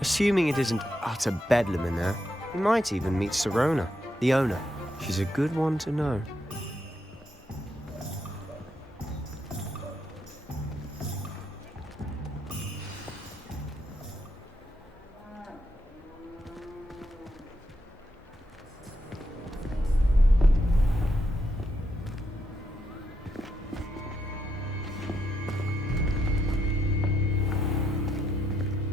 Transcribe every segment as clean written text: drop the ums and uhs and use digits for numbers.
Assuming it isn't utter bedlam in there, we might even meet Sirona, the owner. She's a good one to know.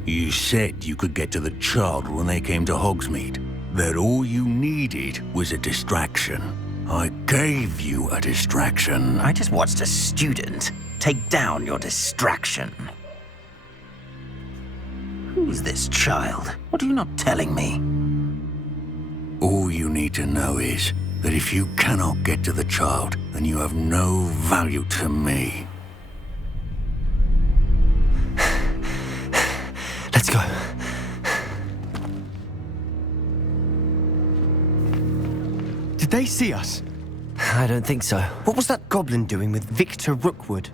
You said you could get to the child when they came to Hogsmeade. That all you needed was a distraction. I gave you a distraction. I just watched a student take down your distraction. Who's this child? What are you not telling me? All you need to know is that if you cannot get to the child, then you have no value to me. Let's go. Did they see us? I don't think so. What was that goblin doing with Victor Rookwood?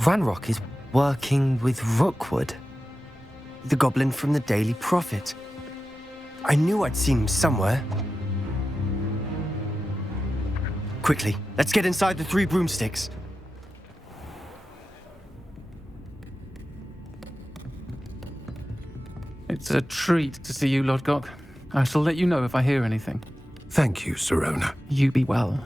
Ranrock is working with Rookwood. The goblin from the Daily Prophet. I knew I'd seen him somewhere. Quickly, let's get inside the Three Broomsticks. It's a treat to see you, Lodgok. I shall let you know if I hear anything. Thank you, Sirona. You be well.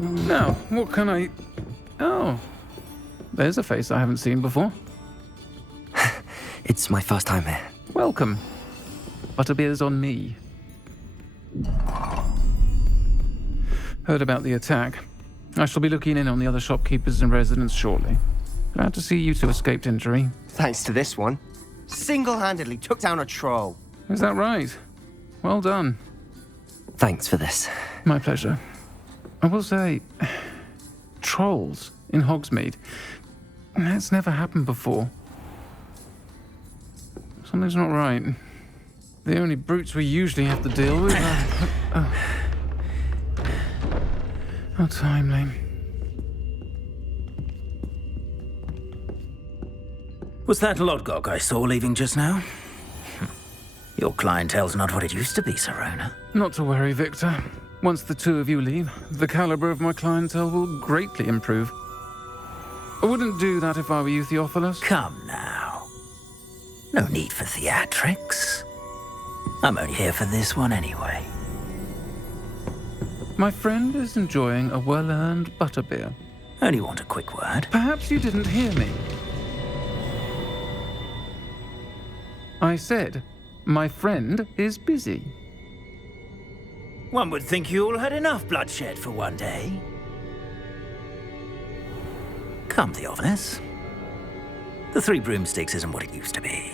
Now, what can I... Oh, there's a face I haven't seen before. It's my first time here. Welcome. Butterbeer's on me. Heard about the attack. I shall be looking in on the other shopkeepers and residents shortly. Glad to see you two escaped injury. Thanks to this one. Single-handedly took down a troll. Is that right? Well done. Thanks for this. My pleasure. I will say, trolls in Hogsmeade. That's never happened before. Something's not right. The only brutes we usually have to deal with are... How timely. Was that Lodgok I saw leaving just now? Your clientele's not what it used to be, Sirona. Not to worry, Victor. Once the two of you leave, the caliber of my clientele will greatly improve. I wouldn't do that if I were you, Theophilus. Come now. No need for theatrics. I'm only here for this one anyway. My friend is enjoying a well-earned butterbeer. Only want a quick word. Perhaps you didn't hear me. I said, my friend is busy. One would think you all had enough bloodshed for one day. Come, Theophilus. The Three Broomsticks isn't what it used to be.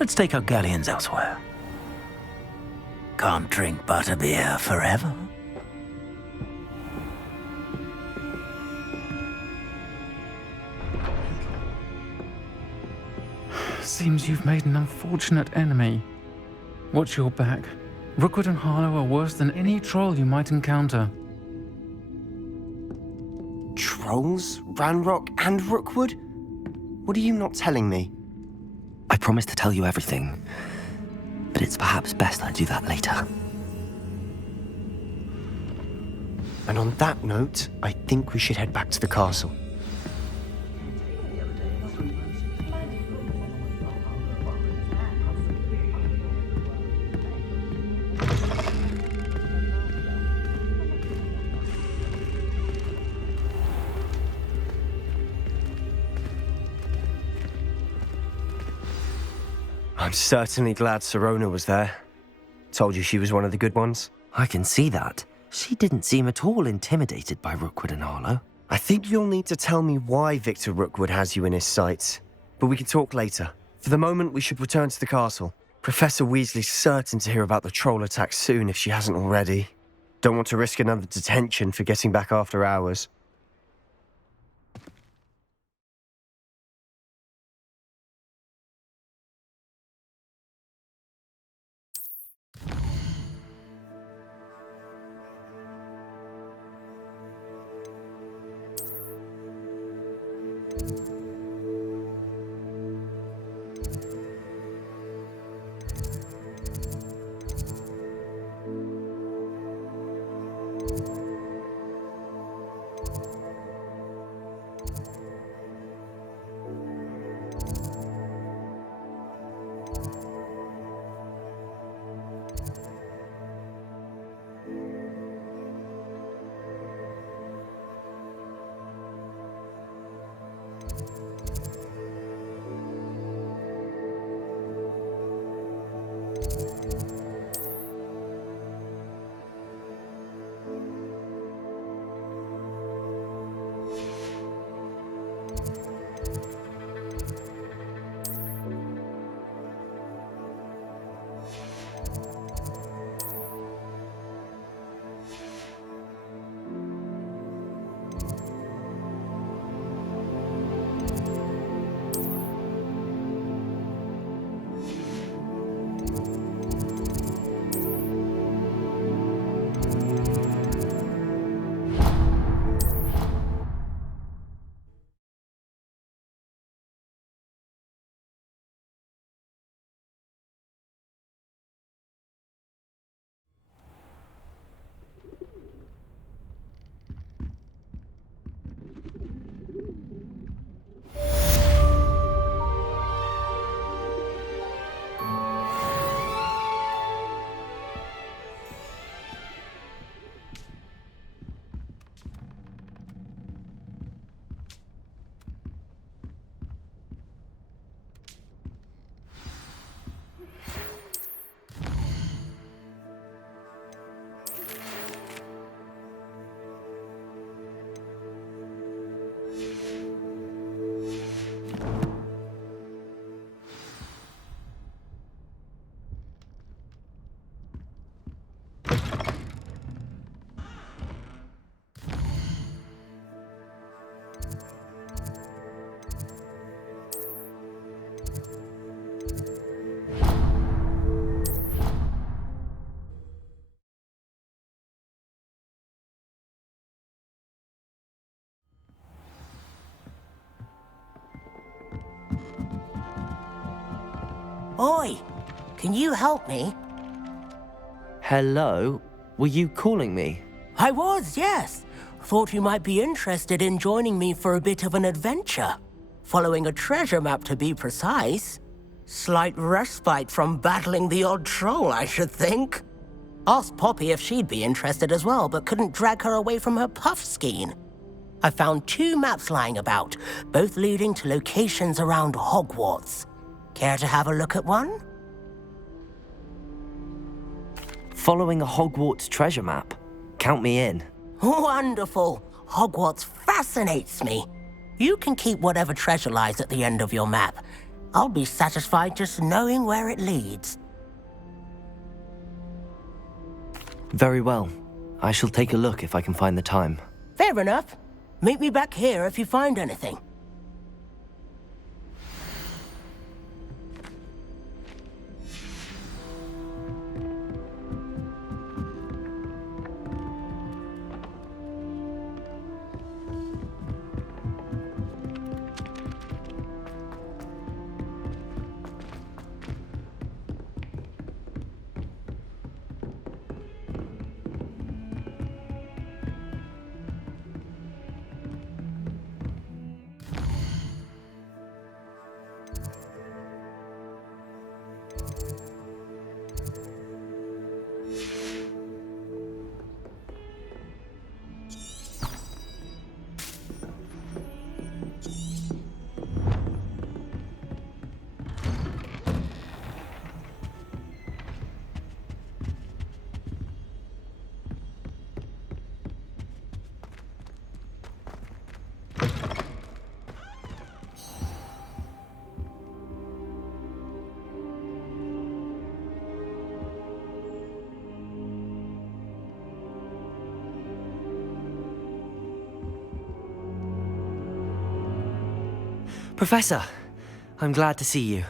Let's take our galleons elsewhere. Can't drink butterbeer forever. Seems you've made an unfortunate enemy. Watch your back. Rookwood and Harlow are worse than any troll you might encounter. Trolls? Ranrock and Rookwood? What are you not telling me? I promised to tell you everything, but it's perhaps best I do that later. And on that note, I think we should head back to the castle. I'm certainly glad Sirona was there. Told you she was one of the good ones. I can see that. She didn't seem at all intimidated by Rookwood and Harlow. I think you'll need to tell me why Victor Rookwood has you in his sights. But we can talk later. For the moment, we should return to the castle. Professor Weasley's certain to hear about the troll attack soon if she hasn't already. Don't want to risk another detention for getting back after hours. Oi, can you help me? Hello? Were you calling me? I was, yes. Thought you might be interested in joining me for a bit of an adventure. Following a treasure map, to be precise. Slight respite from battling the odd troll, I should think. Asked Poppy if she'd be interested as well, but couldn't drag her away from her puff skein. I found 2 maps lying about, both leading to locations around Hogwarts. Care to have a look at one? Following a Hogwarts treasure map. Count me in. Wonderful. Hogwarts fascinates me. You can keep whatever treasure lies at the end of your map. I'll be satisfied just knowing where it leads. Very well. I shall take a look if I can find the time. Fair enough. Meet me back here if you find anything. Professor, I'm glad to see you.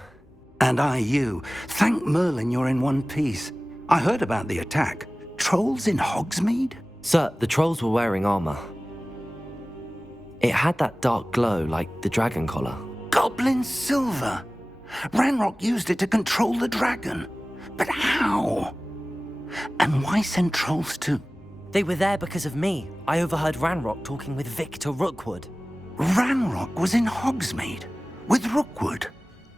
And I you. Thank Merlin you're in one piece. I heard about the attack. Trolls in Hogsmeade? Sir, the trolls were wearing armor. It had that dark glow like the dragon collar. Goblin silver! Ranrock used it to control the dragon. But how? And why send trolls to... They were there because of me. I overheard Ranrock talking with Victor Rookwood. Ranrock was in Hogsmeade? With Rookwood?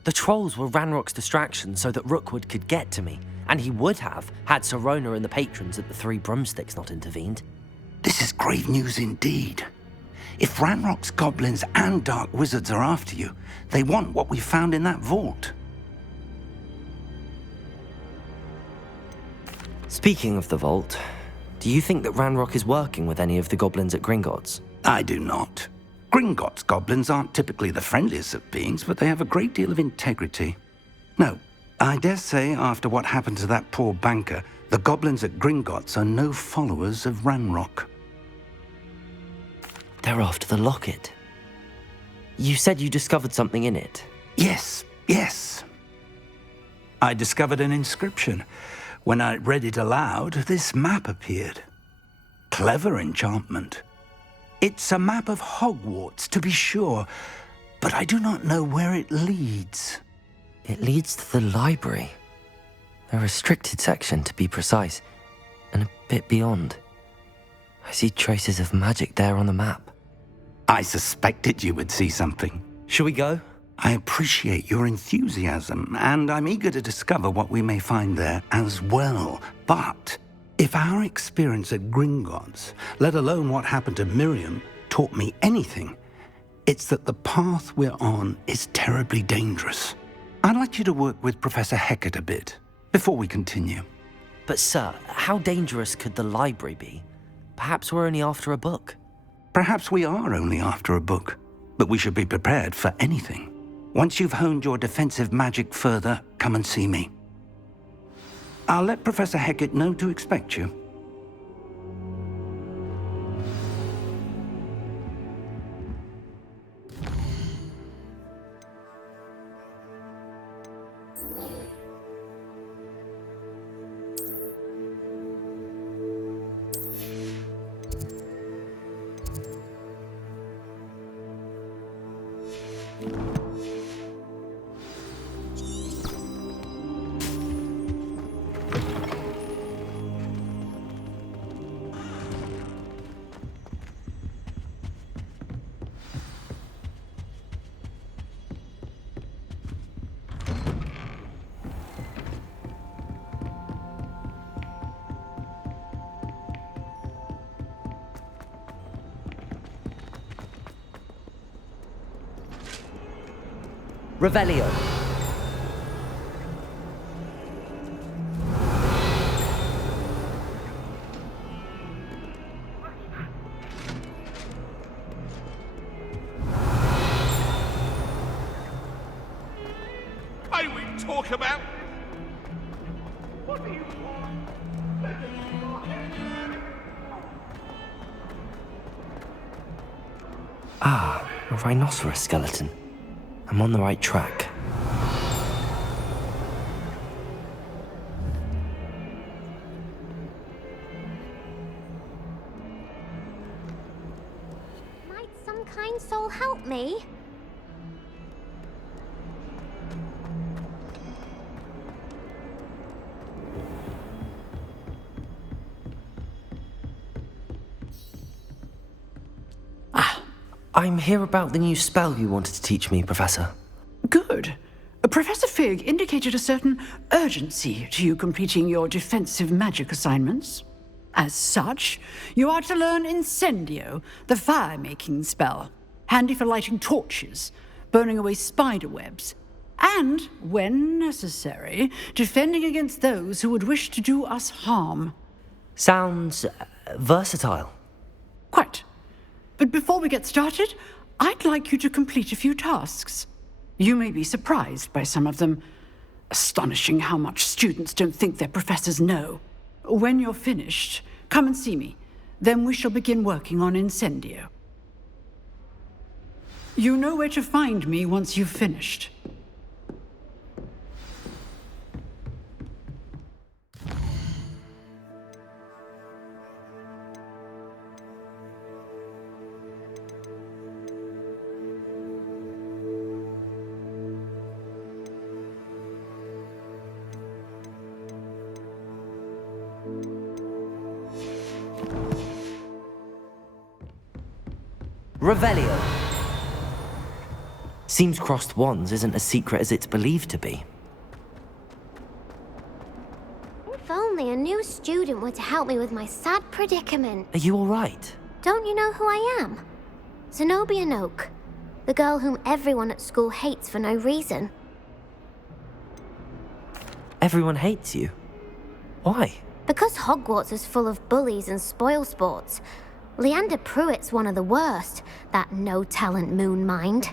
The trolls were Ranrock's distraction so that Rookwood could get to me. And he would have, had Sirona and the patrons at the Three Broomsticks not intervened. This is grave news indeed. If Ranrock's goblins and dark wizards are after you, they want what we found in that vault. Speaking of the vault, do you think that Ranrock is working with any of the goblins at Gringotts? I do not. Gringotts goblins aren't typically the friendliest of beings, but they have a great deal of integrity. No, I dare say after what happened to that poor banker, the goblins at Gringotts are no followers of Ranrock. They're after the locket. You said you discovered something in it. Yes. I discovered an inscription. When I read it aloud, this map appeared. Clever enchantment. It's a map of Hogwarts, to be sure, but I do not know where it leads. It leads to the library. A restricted section, to be precise, and a bit beyond. I see traces of magic there on the map. I suspected you would see something. Shall we go? I appreciate your enthusiasm, and I'm eager to discover what we may find there as well. But if our experience at Gringotts, let alone what happened to Miriam, taught me anything, it's that the path we're on is terribly dangerous. I'd like you to work with Professor Hecat a bit before we continue. But sir, how dangerous could the library be? Perhaps we're only after a book. Perhaps we are only after a book, but we should be prepared for anything. Once you've honed your defensive magic further, come and see me. I'll let Professor Hecat know to expect you. Revelio. May we talk about... What do you want? Ah, a rhinoceros skeleton. I'm on the right track. Might some kind soul help me? I'm here about the new spell you wanted to teach me, Professor. Good. Professor Fig indicated a certain urgency to you completing your defensive magic assignments. As such, you are to learn Incendio, the fire-making spell, handy for lighting torches, burning away spider webs, and, when necessary, defending against those who would wish to do us harm. Sounds versatile. Quite. But before we get started, I'd like you to complete a few tasks. You may be surprised by some of them. Astonishing how much students don't think their professors know. When you're finished, come and see me. Then we shall begin working on Incendio. You know where to find me once you've finished. Revelio. Seems crossed wands isn't as secret as it's believed to be. If only a new student were to help me with my sad predicament. Are you all right? Don't you know who I am? Zenobia Noak, the girl whom everyone at school hates for no reason. Everyone hates you. Why? Because Hogwarts is full of bullies and spoilsports. Leander Pruitt's one of the worst, that no-talent moon mind.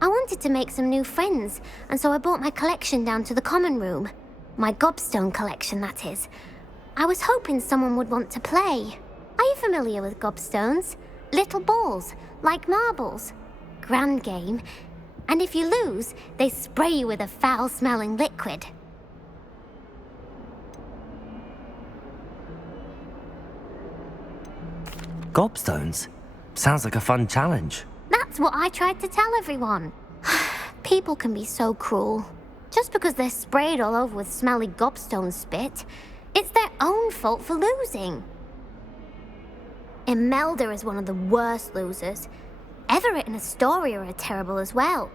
I wanted to make some new friends, and so I brought my collection down to the common room. My gobstone collection, that is. I was hoping someone would want to play. Are you familiar with gobstones? Little balls, like marbles. Grand game. And if you lose, they spray you with a foul-smelling liquid. Gobstones? Sounds like a fun challenge. That's what I tried to tell everyone. People can be so cruel. Just because they're sprayed all over with smelly gobstone spit, it's their own fault for losing. Imelda is one of the worst losers. Everett and Astoria are terrible as well.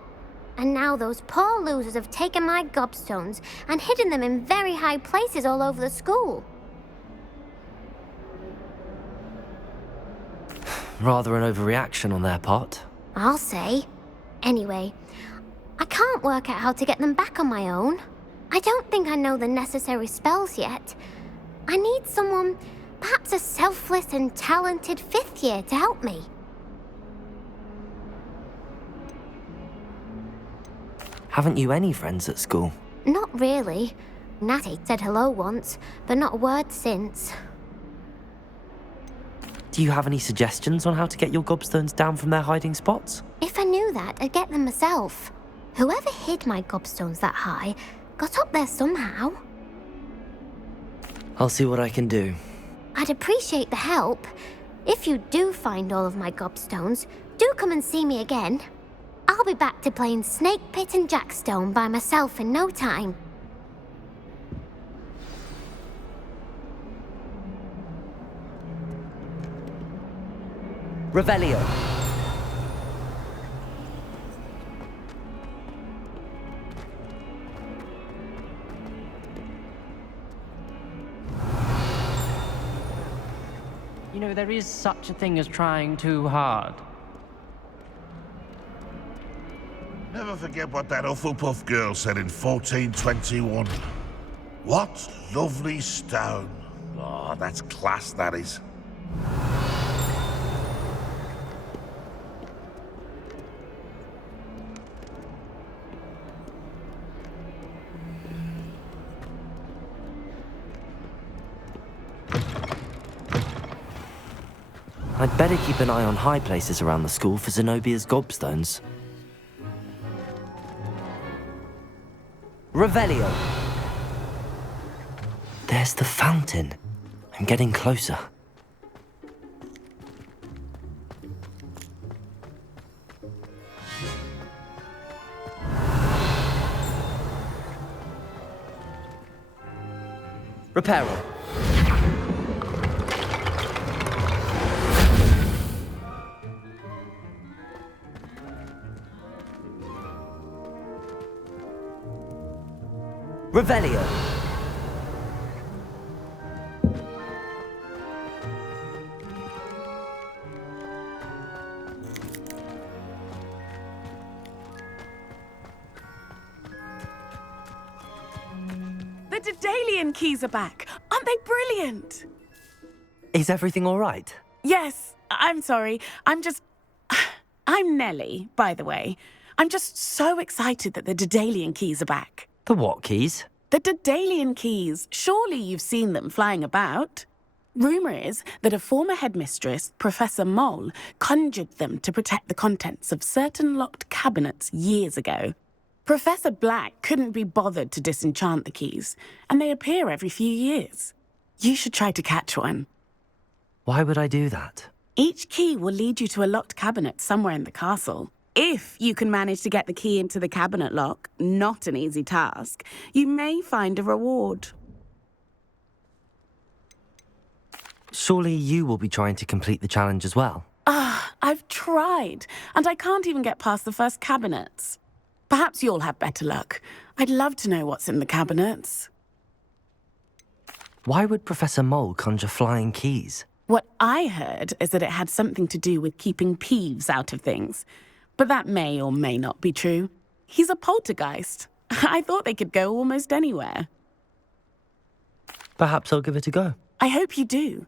And now those poor losers have taken my gobstones and hidden them in very high places all over the school. Rather an overreaction on their part. I'll say. Anyway, I can't work out how to get them back on my own. I don't think I know the necessary spells yet. I need someone, perhaps a selfless and talented fifth year to help me. Haven't you any friends at school? Not really. Natty said hello once, but not a word since. Do you have any suggestions on how to get your gobstones down from their hiding spots? If I knew that, I'd get them myself. Whoever hid my gobstones that high got up there somehow. I'll see what I can do. I'd appreciate the help. If you do find all of my gobstones, do come and see me again. I'll be back to playing Snake Pit and Jackstone by myself in no time. Revelio. You know, there is such a thing as trying too hard. Never forget what that Hufflepuff girl said in 1421. What lovely stone. Oh, that's class, that is. I'd better keep an eye on high places around the school for Zenobia's gobstones. Revelio. There's the fountain. I'm getting closer. Reparo. Revelio. The Daedalian keys are back. Aren't they brilliant? Is everything all right? Yes, I'm sorry. I'm Nellie, by the way. I'm just so excited that the Daedalian keys are back. The what keys? The Daedalian keys. Surely you've seen them flying about. Rumour is that a former headmistress, Professor Mole, conjured them to protect the contents of certain locked cabinets years ago. Professor Black couldn't be bothered to disenchant the keys, and they appear every few years. You should try to catch one. Why would I do that? Each key will lead you to a locked cabinet somewhere in the castle. If you can manage to get the key into the cabinet lock, not an easy task, you may find a reward. Surely you will be trying to complete the challenge as well. I've tried, and I can't even get past the first cabinets. Perhaps you'll have better luck. I'd love to know what's in the cabinets. Why would Professor Mole conjure flying keys? What I heard is that it had something to do with keeping Peeves out of things. But that may or may not be true. He's a poltergeist. I thought they could go almost anywhere. Perhaps I'll give it a go. I hope you do.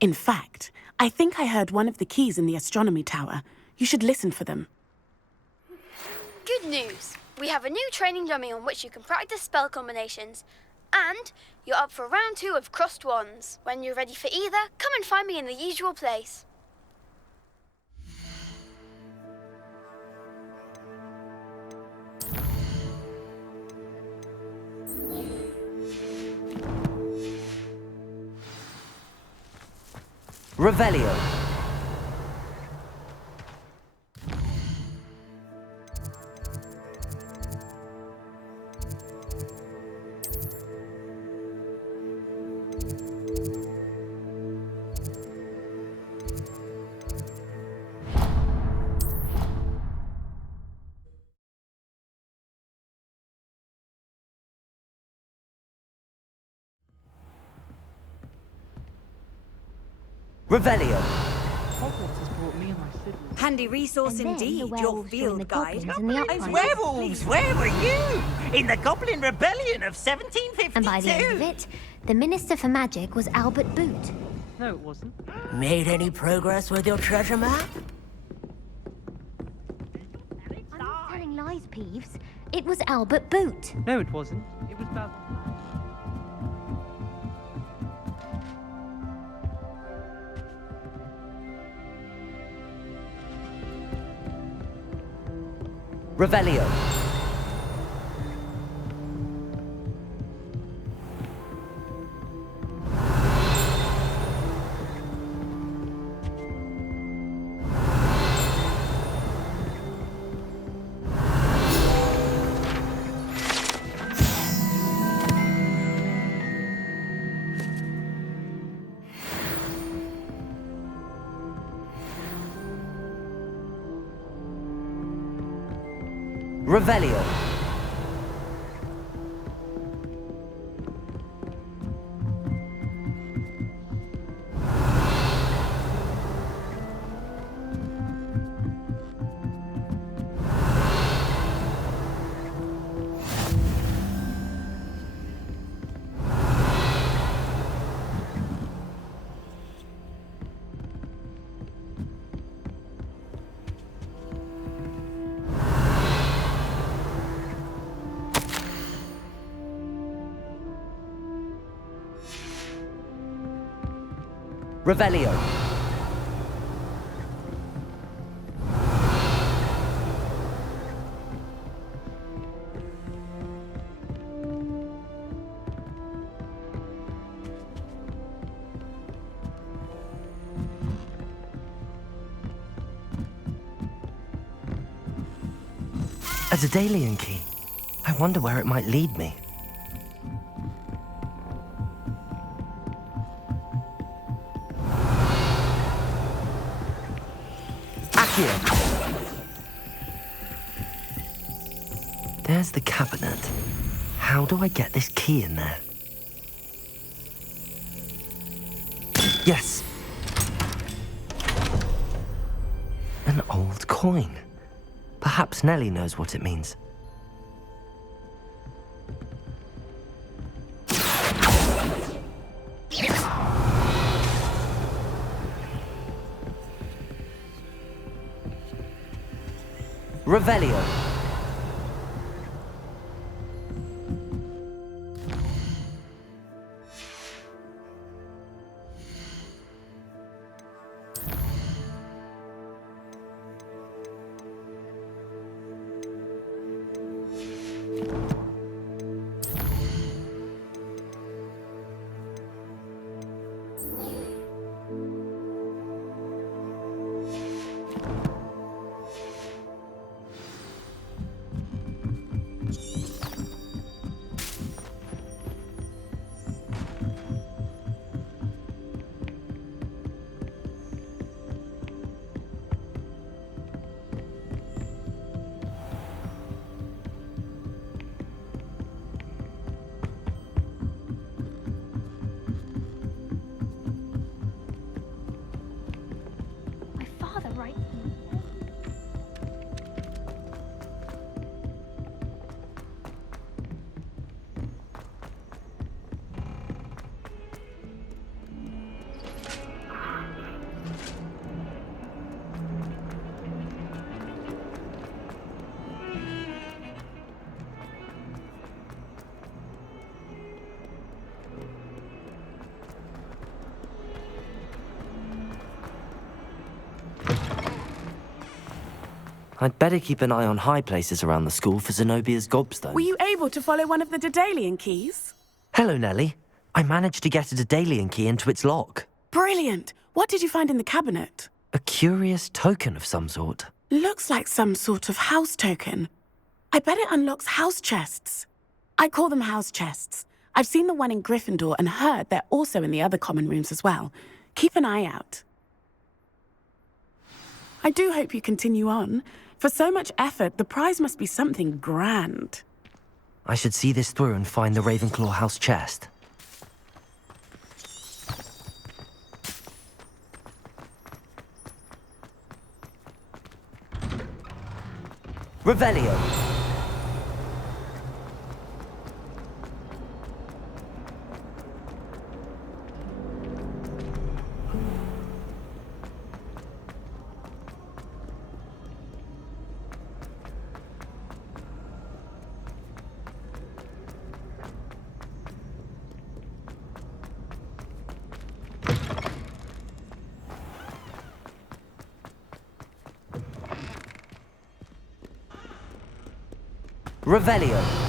In fact, I think I heard one of the keys in the astronomy tower. You should listen for them. Good news! We have a new training dummy on which you can practice spell combinations. And you're up for round 2 of Crossed Wands. When you're ready for either, come and find me in the usual place. Revelio. Revelio. Handy resource indeed, your field guide. Werewolves, where were you? In the Goblin Rebellion of 1752. And by the end of it, the Minister for Magic was Albert Boot. No, it wasn't. Made any progress with your treasure map? I'm not telling lies, Peeves. It was Albert Boot. No, it wasn't. It was Basil. Revelio. Revelio. Revelio. A Daedalian key. I wonder where it might lead me. There's the cabinet. How do I get this key in there? Yes! An old coin. Perhaps Nellie knows what it means. Revelio. I'd better keep an eye on high places around the school for Zenobia's gobstone. Were you able to follow one of the Daedalian keys? Hello, Nellie. I managed to get a Daedalian key into its lock. Brilliant. What did you find in the cabinet? A curious token of some sort. Looks like some sort of house token. I bet it unlocks house chests. I call them house chests. I've seen the one in Gryffindor and heard they're also in the other common rooms as well. Keep an eye out. I do hope you continue on. For so much effort, the prize must be something grand. I should see this through and find the Ravenclaw house chest. Revelio. Revelio.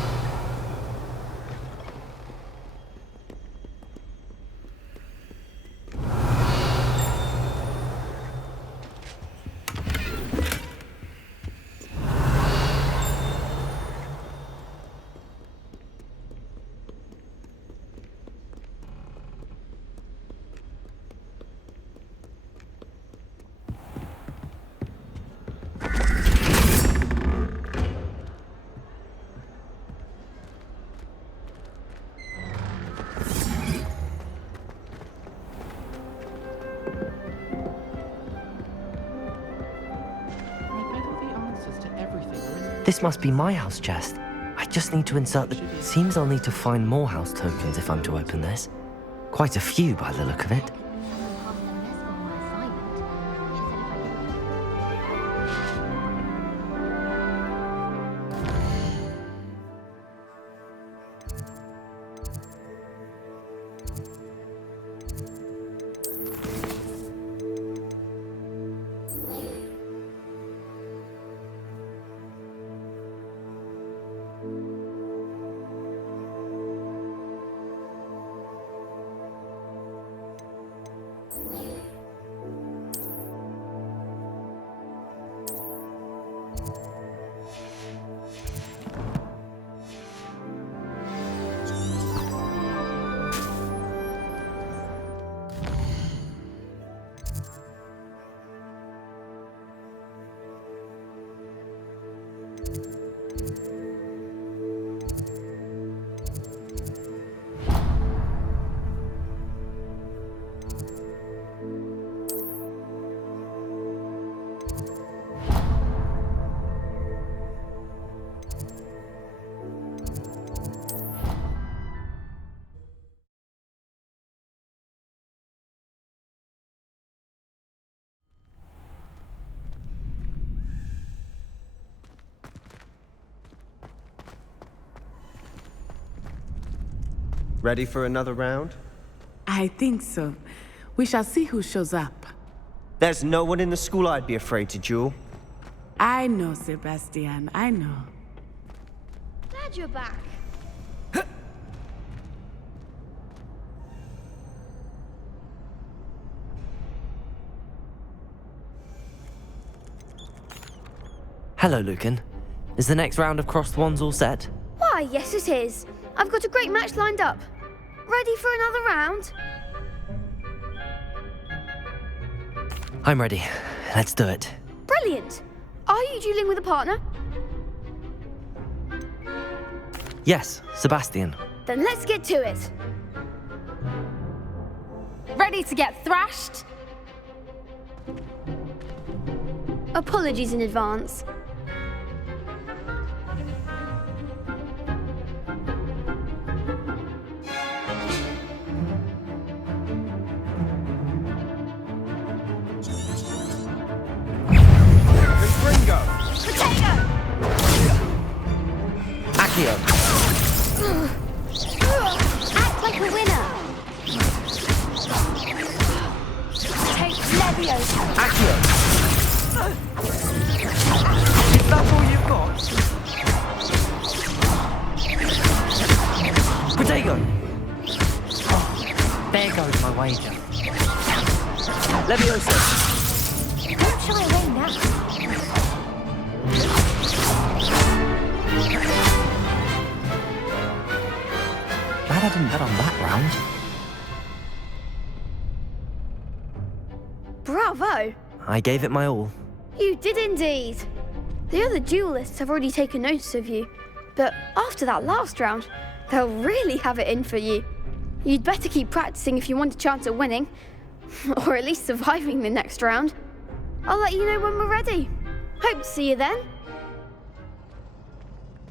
This must be my house chest. I just need to insert the... Seems I'll need to find more house tokens if I'm to open this. Quite a few by the look of it. Ready for another round? I think so. We shall see who shows up. There's no one in the school I'd be afraid to duel. I know, Sebastian, I know. Glad you're back. Hello, Lucan. Is the next round of Crossed Wands all set? Why, yes it is. I've got a great match lined up. Ready for another round? I'm ready. Let's do it. Brilliant. Are you dueling with a partner? Yes, Sebastian. Then let's get to it. Ready to get thrashed? Apologies in advance. Accio. Act like a winner. Take Leviosa. Accio. glad I didn't bet on that round. Bravo! I gave it my all. You did indeed. The other duelists have already taken notice of you, but after that last round, they'll really have it in for you. You'd better keep practicing if you want a chance at winning, or at least surviving the next round. I'll let you know when we're ready. Hope to see you then.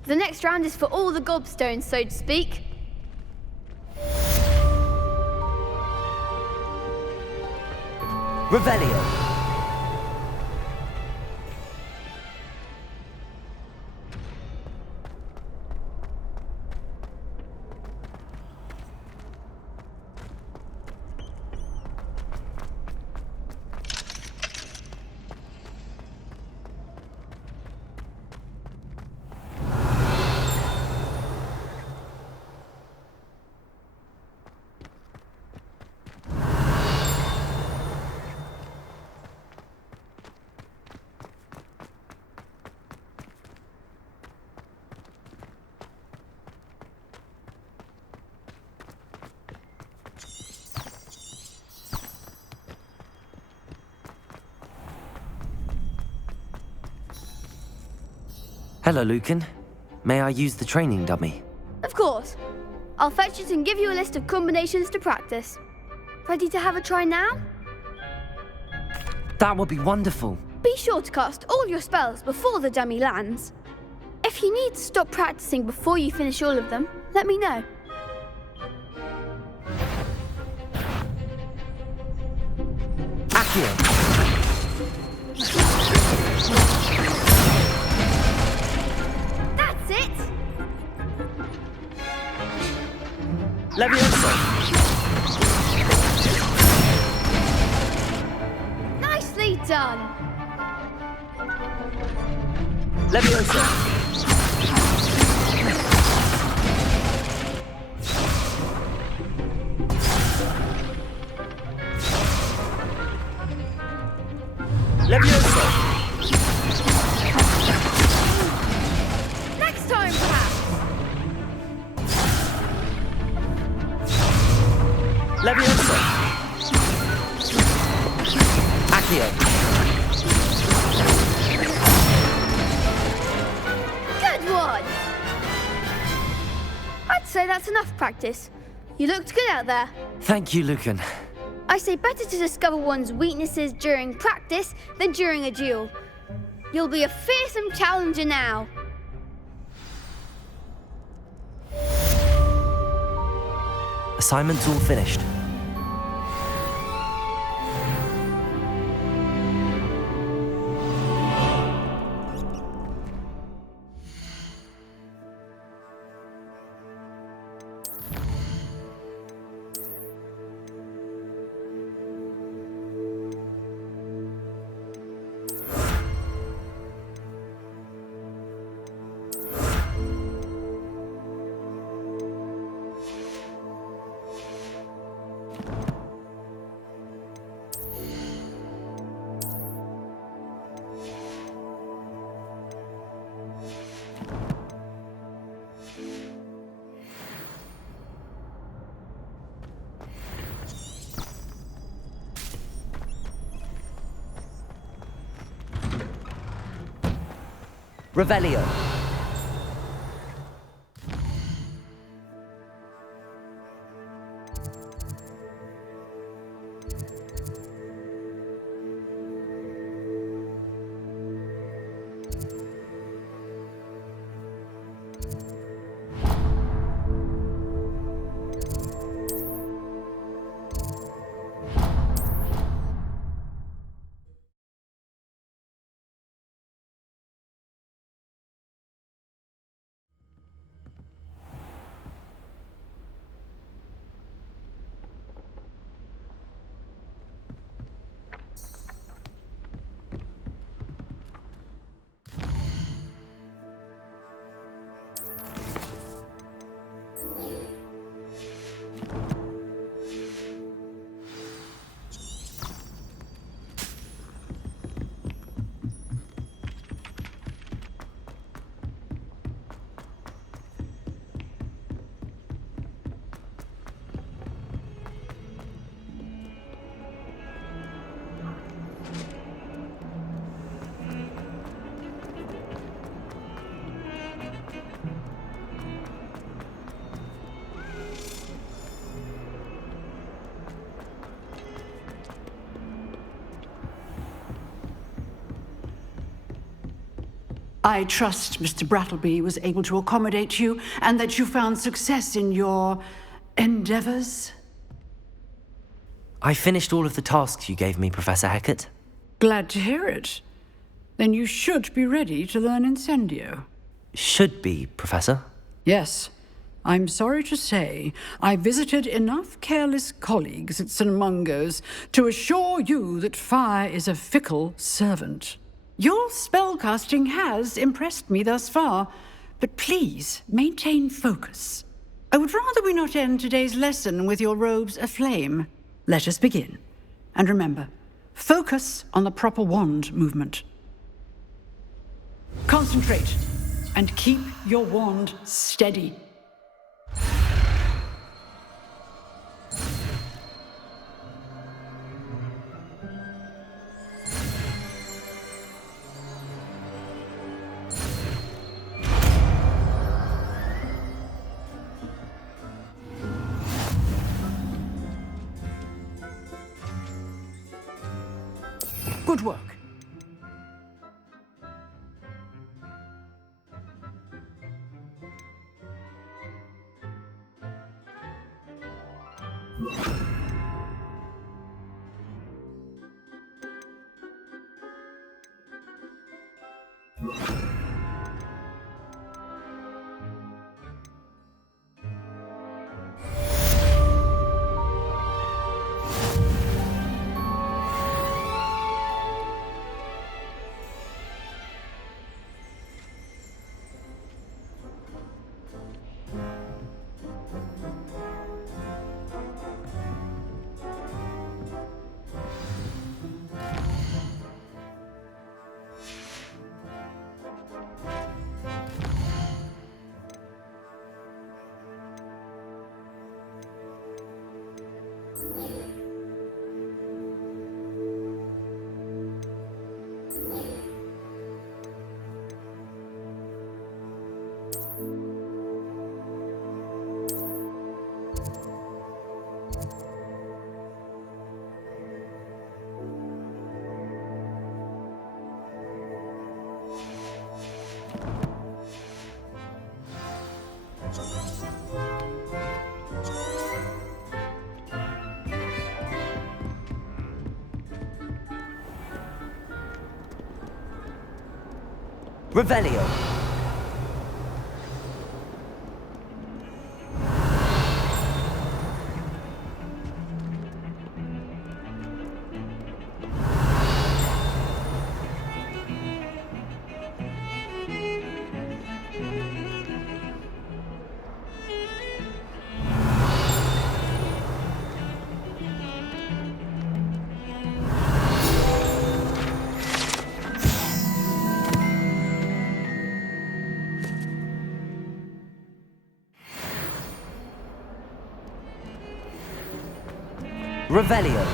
The next round is for all the gobstones, so to speak. Revelio. Hello, Lucan. May I use the training dummy? Of course. I'll fetch it and give you a list of combinations to practice. Ready to have a try now? That would be wonderful. Be sure to cast all your spells before the dummy lands. If you need to stop practicing before you finish all of them, let me know. Accio. That's it! Levioso. Nicely done! Levioso. Levioso. Next time, perhaps! Levioso. Accio. Good one! I'd say that's enough practice. You looked good out there. Thank you, Lucan. I say better to discover one's weaknesses during practice than during a duel. You'll be a fearsome challenger now. Assignment's all finished. Revelio. I trust Mr. Brattleby was able to accommodate you and that you found success in your endeavors. I finished all of the tasks you gave me, Professor Hecat. Glad to hear it. Then you should be ready to learn Incendio. Should be, Professor. Yes. I'm sorry to say, I visited enough careless colleagues at St. Mungo's to assure you that fire is a fickle servant. Your spellcasting has impressed me thus far, but please maintain focus. I would rather we not end today's lesson with your robes aflame. Let us begin. And remember, focus on the proper wand movement. Concentrate, and keep your wand steady. Good work. Revelio. Revelio.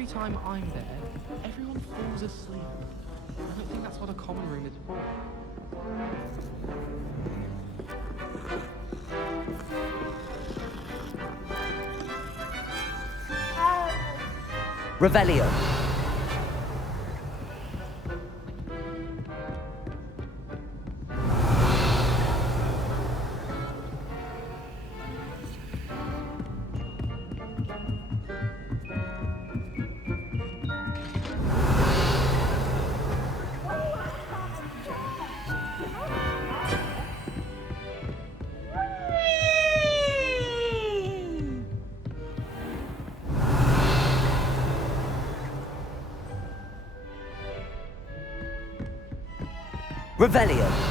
Every time I'm there, everyone falls asleep. I don't think that's what a common room is for. Revelio. Revelio.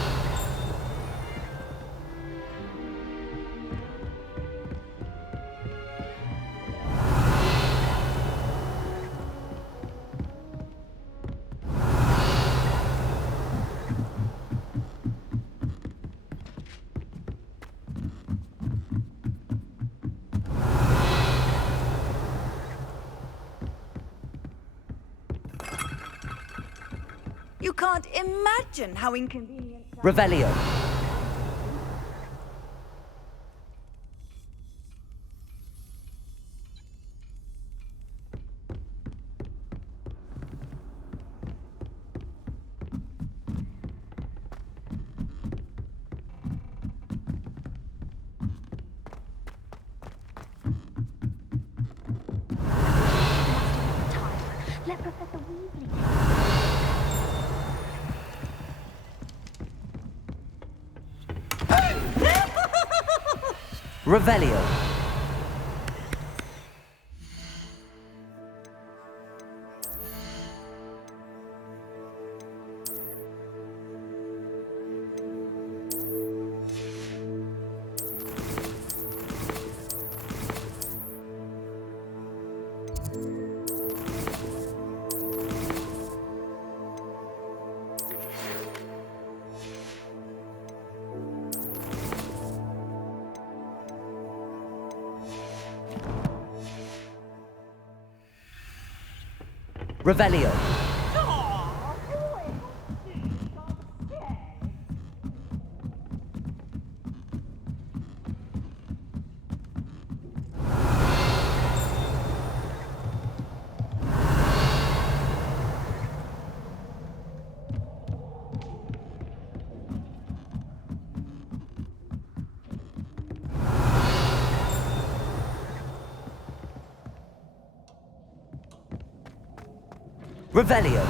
can't imagine how inconvenient... Revelio. Let Professor Weasley... Revelio. Revelio. Revelio.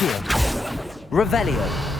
Accio. Revelio.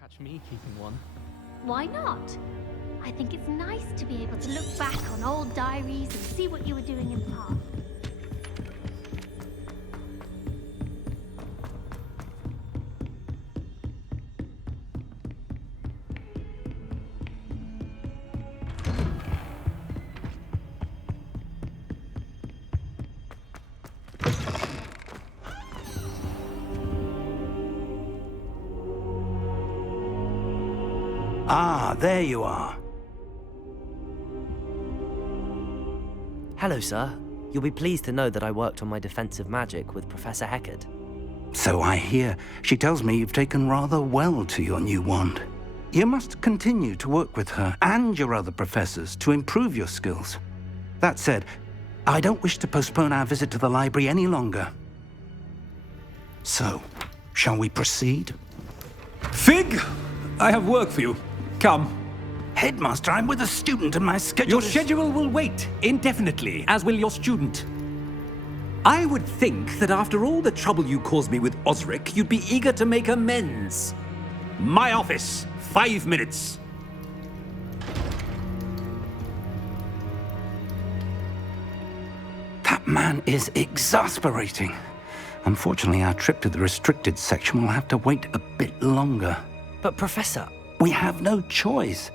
Catch me keeping one. Why not? I think it's nice to be able to look back on old diaries and see what you were doing in the past. Ah, there you are. Hello, sir. You'll be pleased to know that I worked on my defensive magic with Professor Heckard. So I hear. She tells me you've taken rather well to your new wand. You must continue to work with her and your other professors to improve your skills. That said, I don't wish to postpone our visit to the library any longer. So, shall we proceed? Fig! I have work for you. Come. Headmaster, I'm with a student and my schedule Your schedule will wait indefinitely, as will your student. I would think that after all the trouble you caused me with Osric, you'd be eager to make amends. My office, 5 minutes. That man is exasperating. Unfortunately, our trip to the restricted section will have to wait a bit longer. But Professor... We have no choice.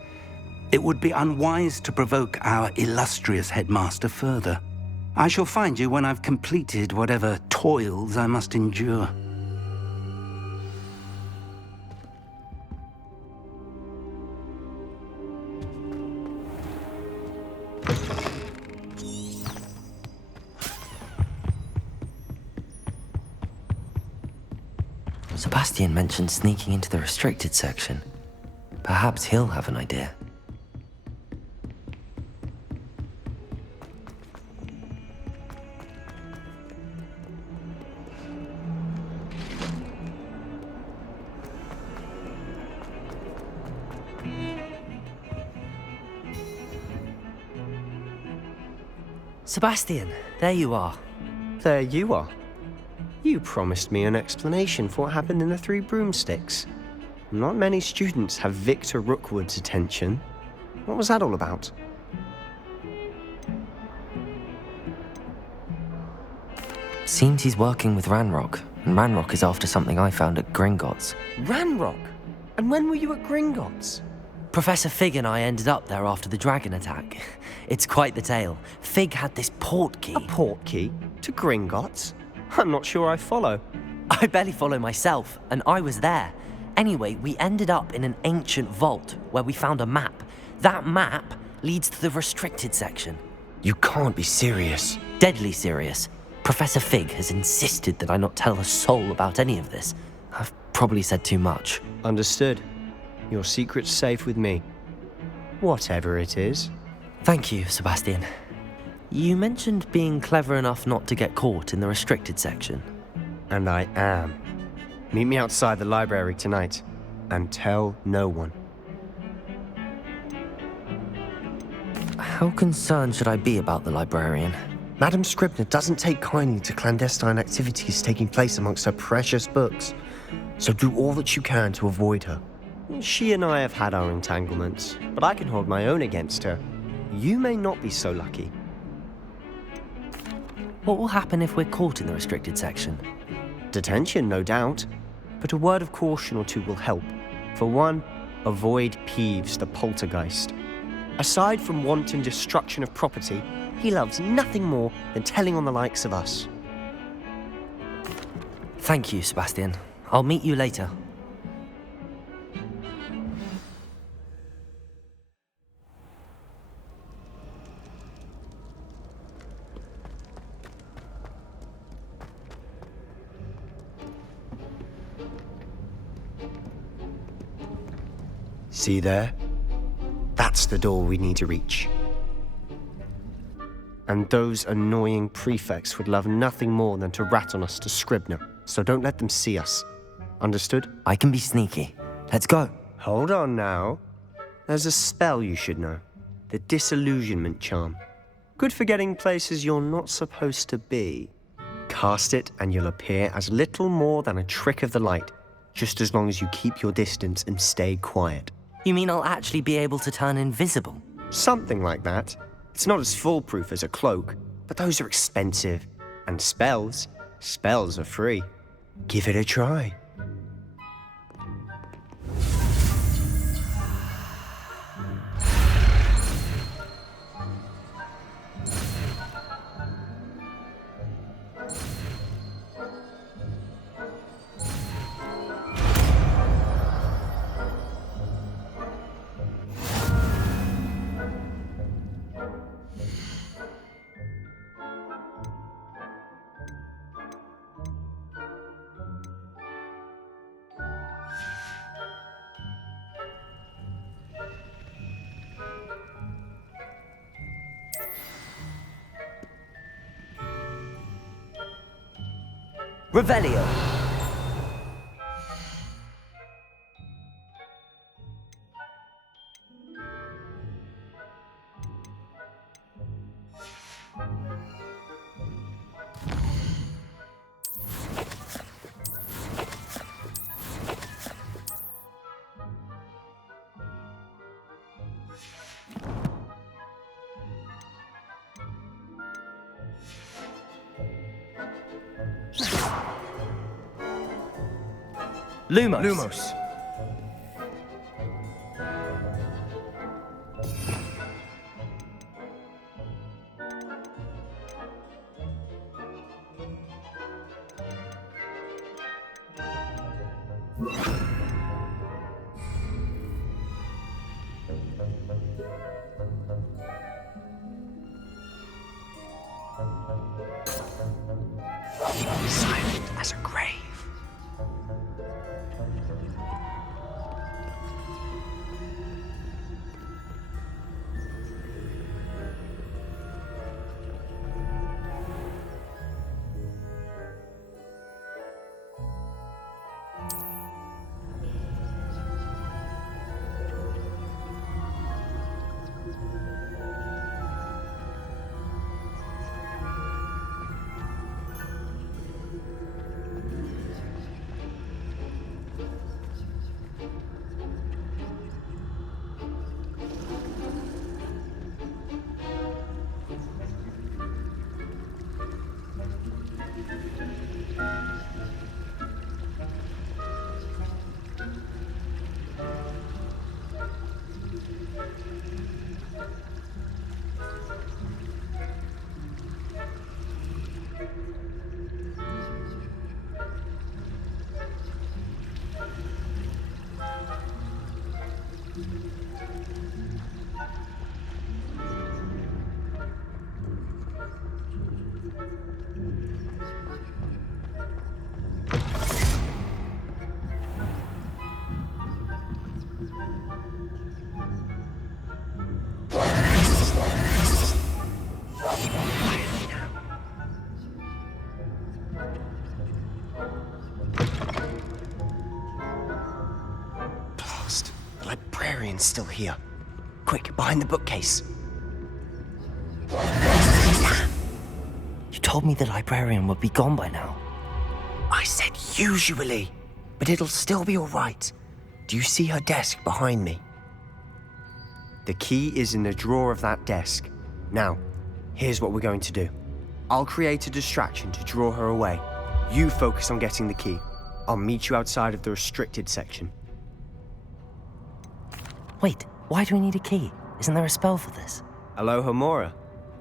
It would be unwise to provoke our illustrious headmaster further. I shall find you when I've completed whatever toils I must endure. Sebastian mentioned sneaking into the restricted section. Perhaps he'll have an idea. Sebastian, there you are. There you are. You promised me an explanation for what happened in the Three Broomsticks. Not many students have Victor Rookwood's attention. What was that all about? Seems he's working with Ranrock, and Ranrock is after something I found at Gringotts. Ranrock? And when were you at Gringotts? Professor Fig and I ended up there after the dragon attack. It's quite the tale. Fig had this port key. A port key? To Gringotts? I'm not sure I follow. I barely follow myself, and I was there. Anyway, we ended up in an ancient vault where we found a map. That map leads to the restricted section. You can't be serious. Deadly serious. Professor Fig has insisted that I not tell a soul about any of this. I've probably said too much. Understood. Your secret's safe with me. Whatever it is. Thank you, Sebastian. You mentioned being clever enough not to get caught in the restricted section. And I am. Meet me outside the library tonight, and tell no one. How concerned should I be about the librarian? Madam Scribner doesn't take kindly to clandestine activities taking place amongst her precious books, so do all that you can to avoid her. She and I have had our entanglements, but I can hold my own against her. You may not be so lucky. What will happen if we're caught in the restricted section? Detention, no doubt. But a word of caution or two will help. For one, avoid Peeves the poltergeist. Aside from wanton destruction of property, he loves nothing more than telling on the likes of us. Thank you, Sebastian. I'll meet you later. See there? That's the door we need to reach. And those annoying prefects would love nothing more than to rat on us to Scribner, so don't let them see us. Understood? I can be sneaky. Let's go. Hold on now. There's a spell you should know. The Disillusionment Charm. Good for getting places you're not supposed to be. Cast it and you'll appear as little more than a trick of the light, just as long as you keep your distance and stay quiet. You mean I'll actually be able to turn invisible? Something like that. It's not as foolproof as a cloak, but those are expensive. And spells are free. Give it a try. Revelio. Lumos. Lumos. Silent as a grave. Blast. The librarian's still here. Quick, behind the bookcase. You told me the librarian would be gone by now. I said usually, but it'll still be all right. Do you see her desk behind me? The key is in the drawer of that desk. Now, here's what we're going to do. I'll create a distraction to draw her away. You focus on getting the key. I'll meet you outside of the restricted section. Wait, why do we need a key? Isn't there a spell for this? Alohomora.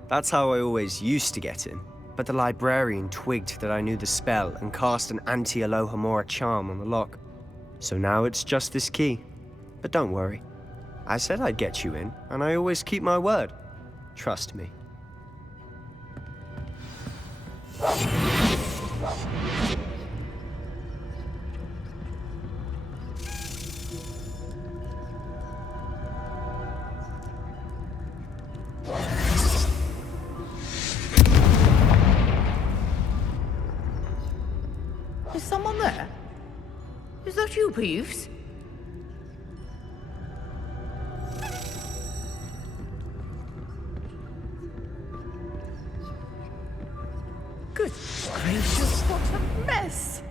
That's how I always used to get in. But the librarian twigged that I knew the spell and cast an anti-Alohomora charm on the lock. So now it's just this key. But don't worry. I said I'd get you in, and I always keep my word. Trust me. Is someone there? Is that you, Peeves? Good gracious, what a mess!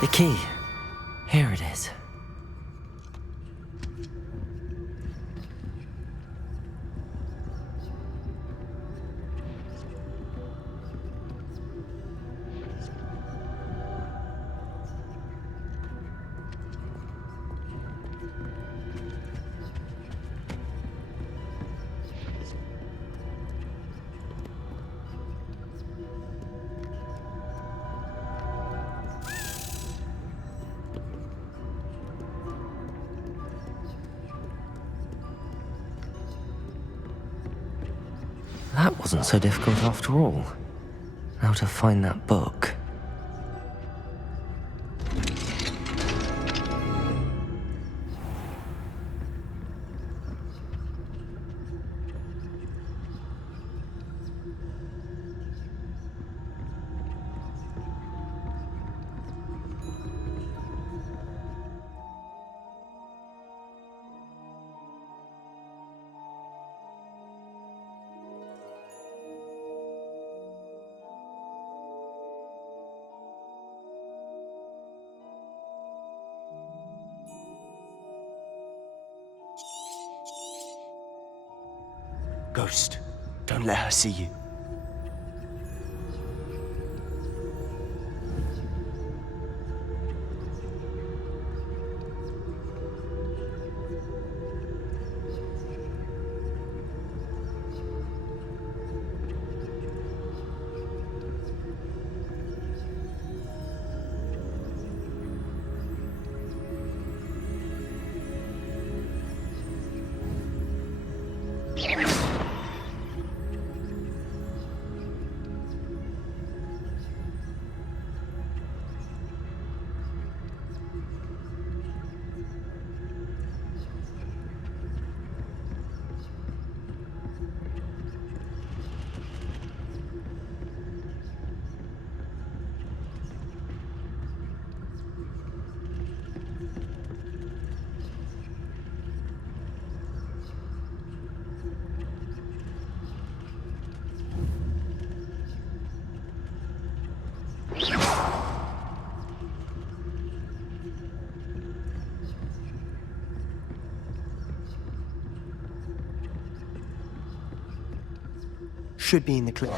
The key. Here it is. That wasn't so difficult after all. Now to find that book. Ghost, don't let her see you. Should be in the clip.